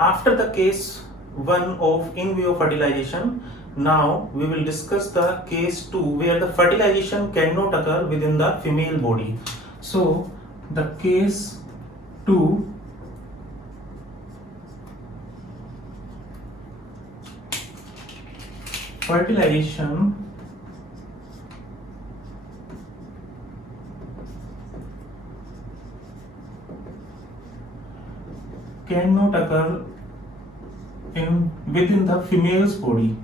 After the case 1 of in vivo fertilization, now we will discuss the case 2 where the fertilization cannot occur within the female body. So the case 2, fertilization cannot occur within the female's body.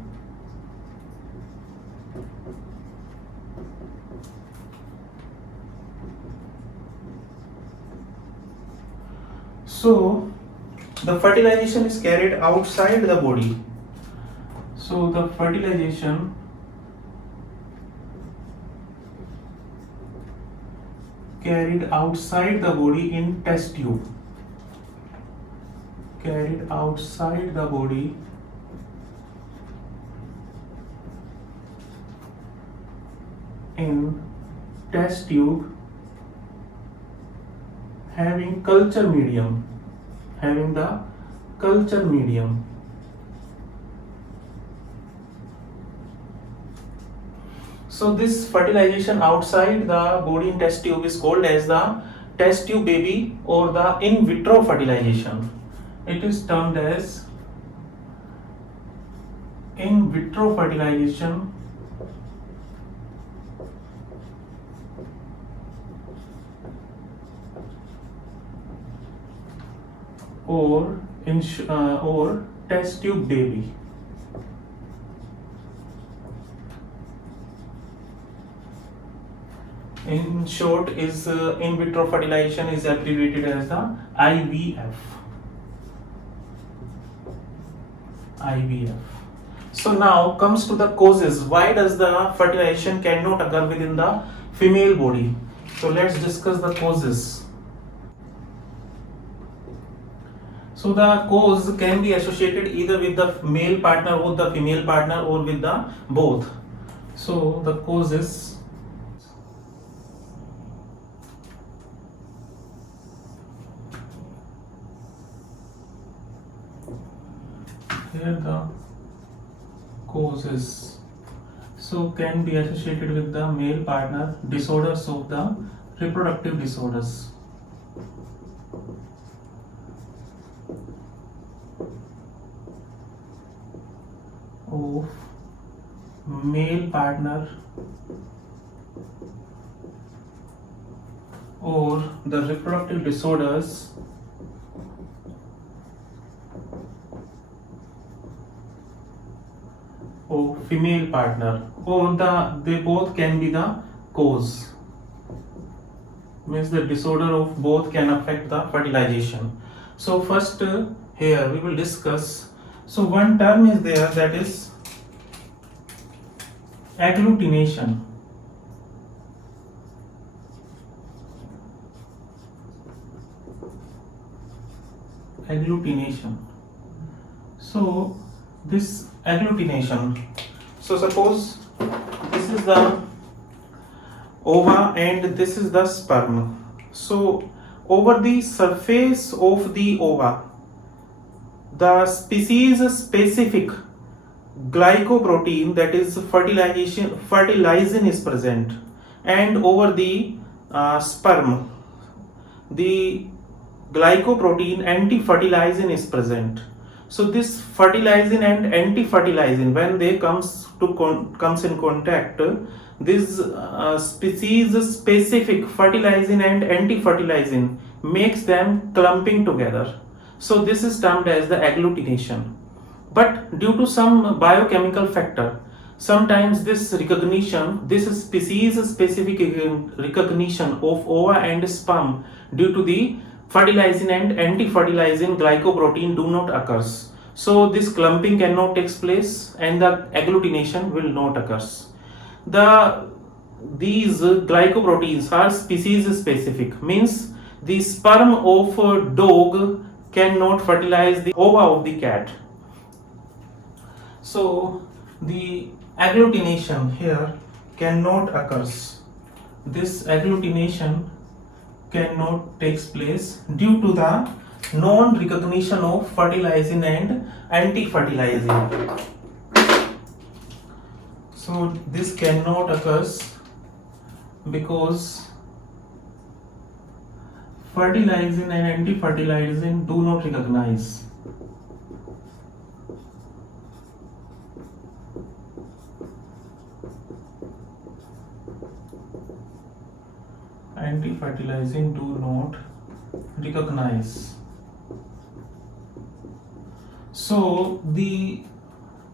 So the fertilization is carried outside the body. So the fertilization carried outside the body in test tube. Carried outside the body in test tube having culture medium, having the culture medium. So this fertilization outside the body in test tube is called as the test tube baby or the in vitro fertilization. It is termed as in vitro fertilization or test tube baby. In short, is in vitro fertilization is abbreviated as the IVF. IVF. So now comes to the causes. Why does the fertilization cannot occur within the female body? So let's discuss the causes. So the cause can be associated either with the male partner or the female partner or with the both. So the causes. Here the causes so can be associated with the male partner, disorders of the reproductive disorders. Of male partner or the reproductive disorders of female partner, or they both can be the cause. Means the disorder of both can affect the fertilization. So first here we will discuss. So one term is there, that is agglutination. Agglutination. So this agglutination. So suppose this is the ova and this is the sperm. So over the surface of the ova, the species specific glycoprotein, that is fertilizin is present, and over the sperm the glycoprotein anti-fertilizin is present. So this fertilizin and anti-fertilizin, when they comes in contact, this species specific fertilizin and anti-fertilizin makes them clumping together. So this is termed as the agglutination. But due to some biochemical factor, sometimes this species specific recognition of ova and sperm due to the fertilizin and anti-fertilizin glycoprotein do not occurs. So this clumping cannot take place and the agglutination will not occurs. These glycoproteins are species specific, means the sperm of a dog cannot fertilize the ova of the cat. So the agglutination here cannot occurs. This agglutination cannot takes place due to the non-recognition of fertilizing and anti-fertilizing. So this cannot occur because fertilizing and anti-fertilizing do not recognize. Anti-fertilizing do not recognize. So the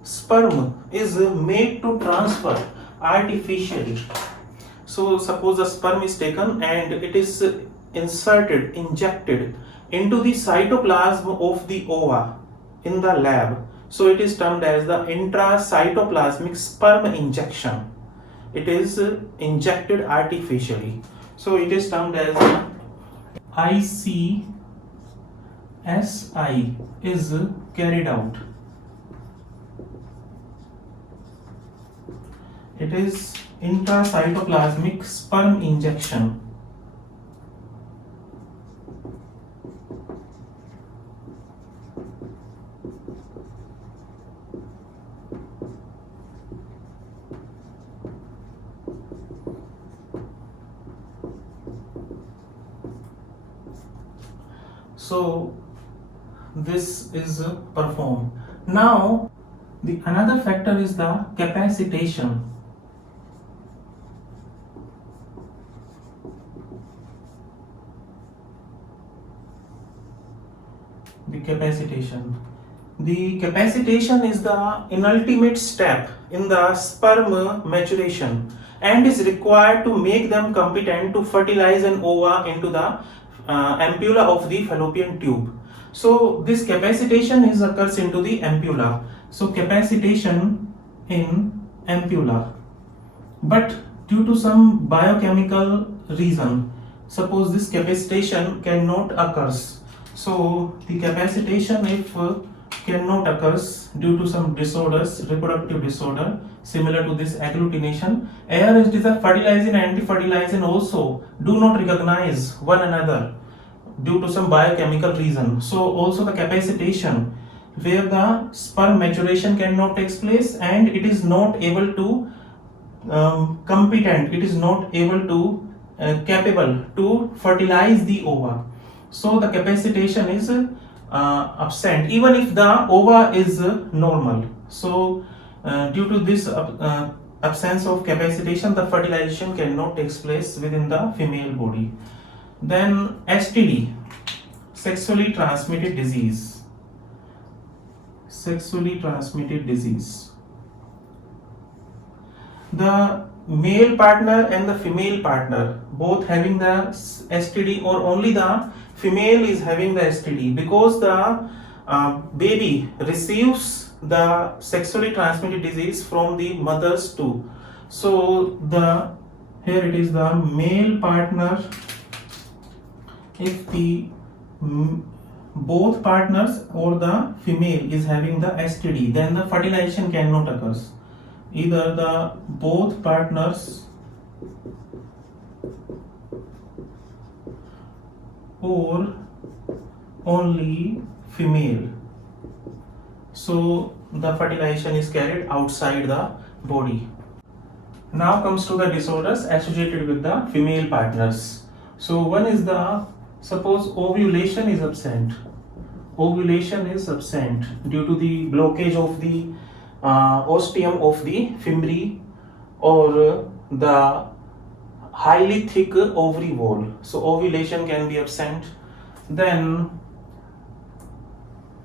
sperm is made to transfer artificially. So suppose the sperm is taken and it is injected into the cytoplasm of the ova in the lab. So it is termed as the intracytoplasmic sperm injection. It is injected artificially. So it is termed as ICSI is carried out. It is intracytoplasmic sperm injection. So this is performed. Now the another factor is the capacitation. The capacitation is the penultimate step in the sperm maturation and is required to make them competent to fertilize an ova into the ampulla of the fallopian tube. So this capacitation occurs into the ampulla. So capacitation in ampulla. But due to some biochemical reason, suppose this capacitation cannot occurs. So the capacitation if cannot occurs due to some disorders, reproductive disorder similar to this agglutination, here it is a fertilizing and anti-fertilizing also do not recognize one another due to some biochemical reason. So also the capacitation where the sperm maturation cannot take place and it is not able to competent, it is not able to capable to fertilize the ova. So the capacitation is absent even if the ova is normal. So due to this absence of capacitation, the fertilization cannot take place within the female body. Then STD, sexually transmitted disease. Sexually transmitted disease. The male partner and the female partner both having the STD, or only the female is having the STD, because the baby receives the sexually transmitted disease from the mothers too. So here it is the male partner. If the both partners or the female is having the STD, then the fertilization cannot occur. Either the both partners or only female. So the fertilization is carried outside the body. Now comes to the disorders associated with the female partners. So one is the, suppose ovulation is absent. Ovulation is absent due to the blockage of the ostium of the fimbriae or the highly thick ovary wall. So ovulation can be absent. Then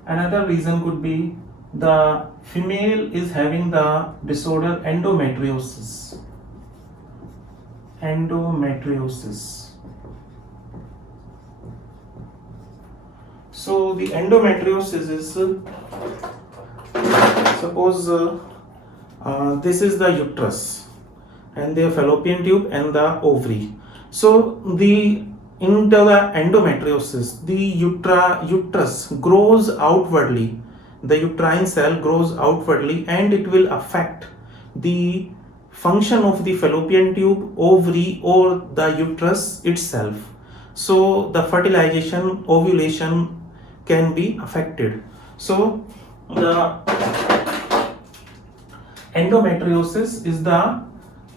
another reason could be the female is having the disorder endometriosis. Endometriosis. So the endometriosis is, suppose this is the uterus and the fallopian tube and the ovary. So into the endometriosis, the uterus grows outwardly. The uterine cell grows outwardly and it will affect the function of the fallopian tube, ovary or the uterus itself. So the fertilization, ovulation can be affected. So the endometriosis is the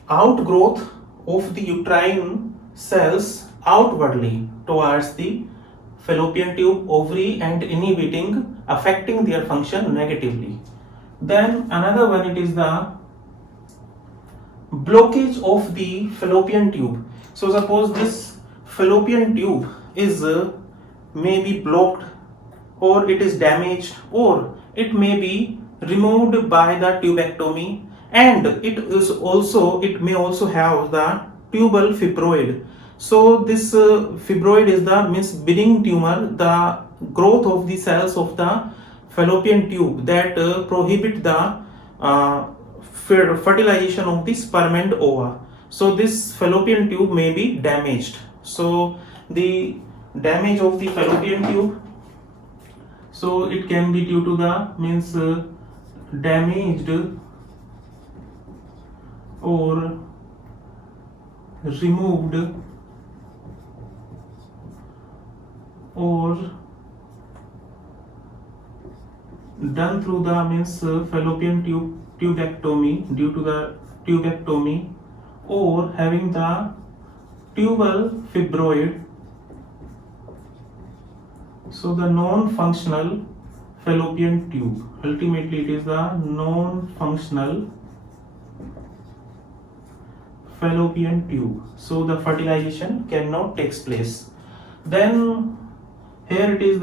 outgrowth of the uterine cells outwardly towards the fallopian tube, ovary, and affecting their function negatively. Then another one, it is the blockage of the fallopian tube. So suppose this fallopian tube is maybe blocked, or it is damaged, or it may be removed by the tubectomy, and it may also have the tubal fibroid. So this fibroid is the benign tumor, the growth of the cells of the fallopian tube that prohibit the fertilization of the sperm and ova. So this fallopian tube may be damaged. So the damage of the fallopian tube, so it can be due to the damaged or removed or done through the fallopian tubectomy, due to the tubectomy, or having the tubal fibroid. So the non-functional fallopian tube, ultimately it is the non-functional fallopian tube. So the fertilization cannot take place. Then here it is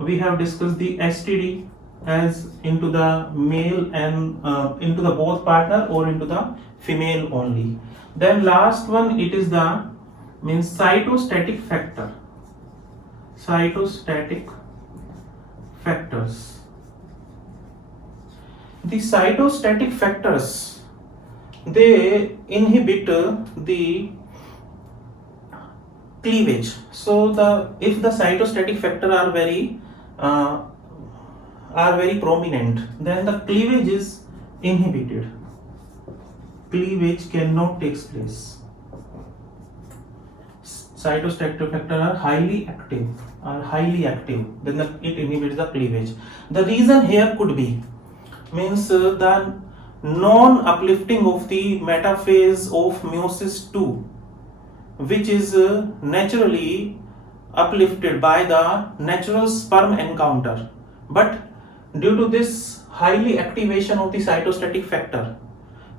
we have discussed the STD as into the male and into the both partner or into the female only. Then last one, it is the cytostatic factor. Cytostatic factors. The cytostatic factors, they inhibit the cleavage. So if the cytostatic factor are very prominent, then the cleavage is inhibited. Cleavage cannot take place. Cytostatic factor are highly active, then it inhibits the cleavage. The reason here could be the non-uplifting of the metaphase of meiosis II, which is naturally uplifted by the natural sperm encounter, but due to this highly activation of the cytostatic factor,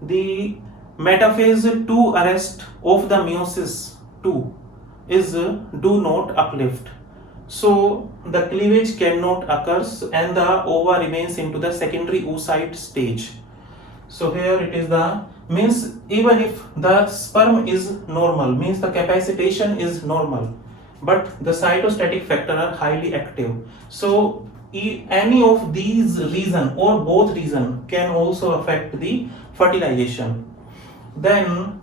the metaphase II arrest of the meiosis II is do not uplift. So the cleavage cannot occur and the ova remains into the secondary oocyte stage. So here it is even if the sperm is normal, the capacitation is normal, but the cytostatic factor are highly active. So any of these reason or both reason can also affect the fertilization. Then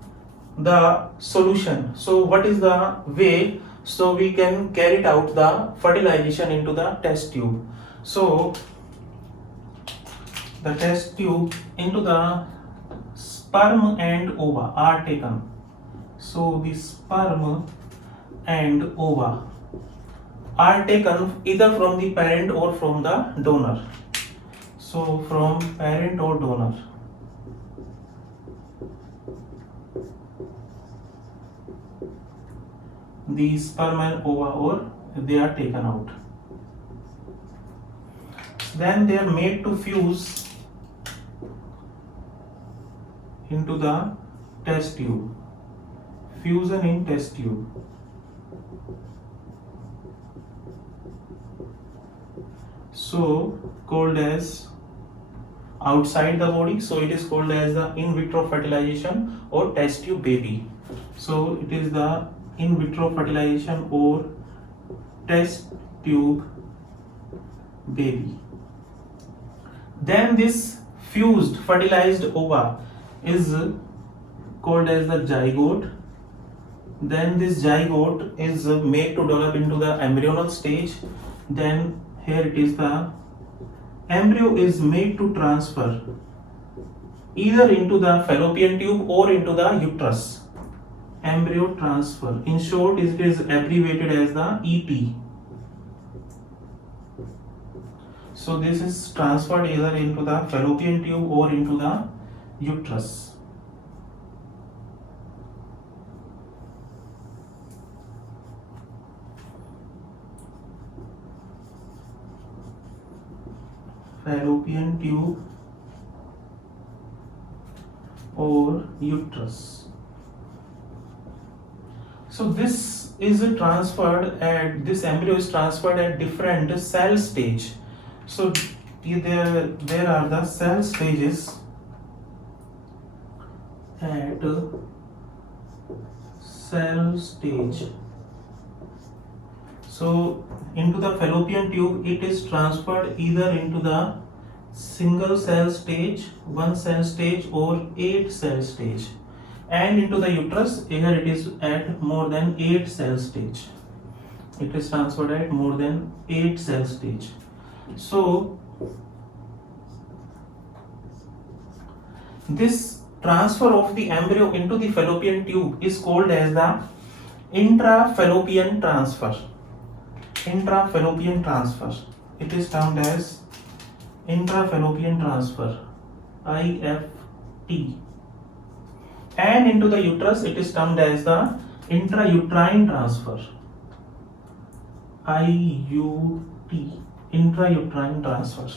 the solution. So what is the way so we can carry out the fertilization into the test tube? So the test tube into the sperm and ova are taken. So the sperm and ova are taken either from the parent or from the donor. So from parent or donor. The sperm and ova, or they are taken out. Then they are made to fuse into the test tube. Fusion in test tube. So called as outside the body. So it is called as the in vitro fertilization or test tube baby. So it is the in vitro fertilization or test tube baby. Then this fused fertilized ova is called as the zygote. Then this zygote is made to develop into the embryonal stage. Then here it is the embryo is made to transfer either into the fallopian tube or into the uterus. Embryo transfer. In short, it is abbreviated as the ET. So this is transferred either into the fallopian tube or into the uterus. Fallopian tube or uterus. So this is transferred at, this embryo is transferred at different cell stage. So there are the cell stages at cell stage. So into the fallopian tube it is transferred either into the single cell stage, one cell stage or 8 cell stage, and into the uterus here it is at more than 8 cell stage. It is transferred at more than 8 cell stage. So this transfer of the embryo into the fallopian tube is called as the intrafallopian transfer. Intrafallopian transfer. It is termed as intrafallopian transfer, IFT. And into the uterus it is termed as the intrauterine transfer, IUT, intrauterine transfer.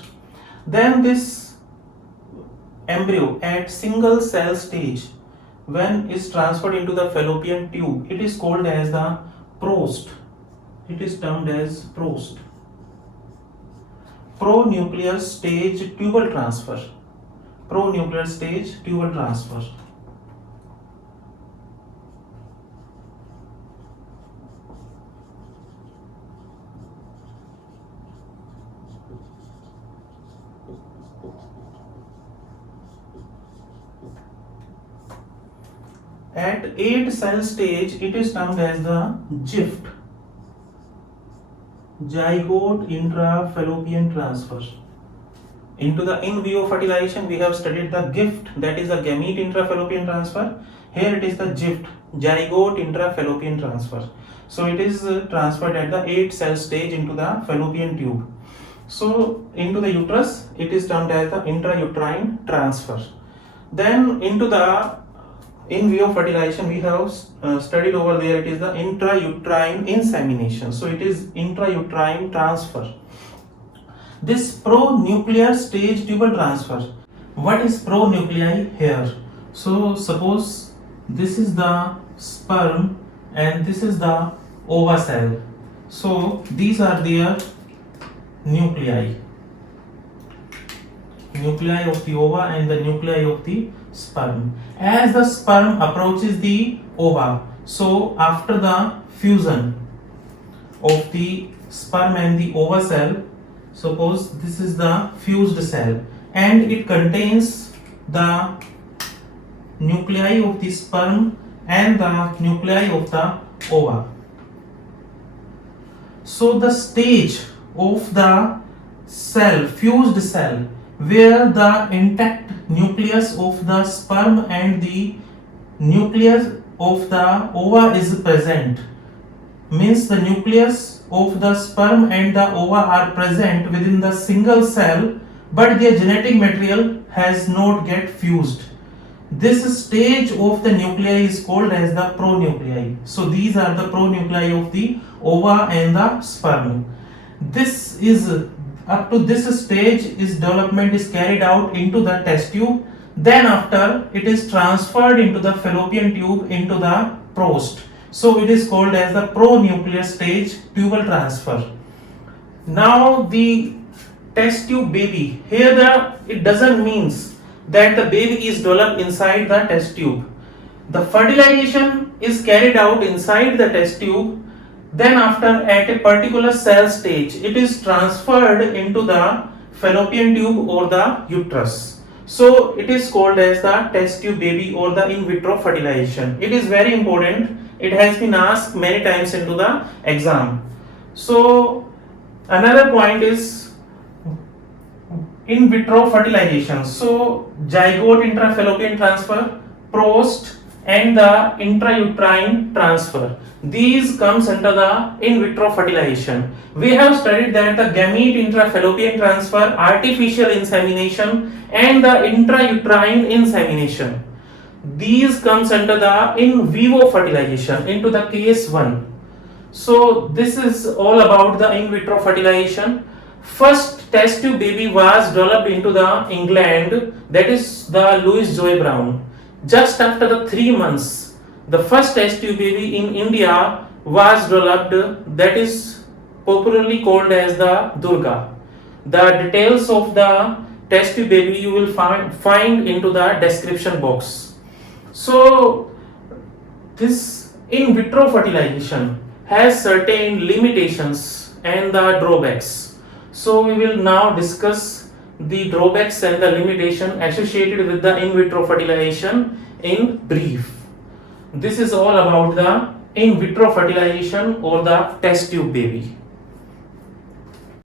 Then this embryo at single cell stage, when is transferred into the fallopian tube, it is called as the PROST. It is termed as PROST, pronuclear stage tubal transfer. Pronuclear stage tubal transfer. At 8 cell stage it is termed as the GIFT, zygote intrafallopian transfer. Into the in vivo fertilization we have studied the GIFT, that is the gamete intrafallopian transfer. Here it is the GIFT, zygote intrafallopian transfer. So it is transferred at the 8 cell stage into the fallopian tube. So into the uterus it is termed as the intrauterine transfer. Then into the in vivo fertilization we have studied over there, it is the intrauterine insemination. So it is intrauterine transfer. This pronuclear stage tubal transfer. What is pronuclei here? So suppose this is the sperm and this is the ova cell. So these are their nuclei. Nuclei of the ova and the nuclei of the sperm. As the sperm approaches the ova, so after the fusion of the sperm and the ova cell, suppose this is the fused cell and it contains the nuclei of the sperm and the nuclei of the ova. So the stage of the cell, fused cell, where the intact nucleus of the sperm and the nucleus of the ova is present, means the nucleus of the sperm and the ova are present within the single cell, but their genetic material has not get fused. This stage of the nuclei is called as the pronuclei. So these are the pronuclei of the ova and the sperm. This is up to this stage is development is carried out into the test tube. Then after it is transferred into the fallopian tube into the PROST. So it is called as the pronuclear stage tubal transfer. Now the test tube baby, here it doesn't means that the baby is developed inside the test tube. The fertilization is carried out inside the test tube. Then after at a particular cell stage, it is transferred into the fallopian tube or the uterus. So it is called as the test tube baby or the in vitro fertilization. It is very important. It has been asked many times into the exam. So another point is in vitro fertilization. So zygote intrafallopian transfer, PROST, and the intrauterine transfer. These comes under the in vitro fertilization. We have studied that the gamete intrafallopian transfer, artificial insemination, and the intrauterine insemination. These comes under the in vivo fertilization into the case 1. So this is all about the in vitro fertilization. First test tube baby was developed into the England, that is the Louis Joy Brown. Just after the 3 months, the first test tube baby in India was developed, that is popularly called as the Durga. The details of the test tube baby you will find into the description box. So this in vitro fertilization has certain limitations and the drawbacks. So we will now discuss the drawbacks and the limitation associated with the in vitro fertilization in brief. This is all about the in vitro fertilization or the test tube baby.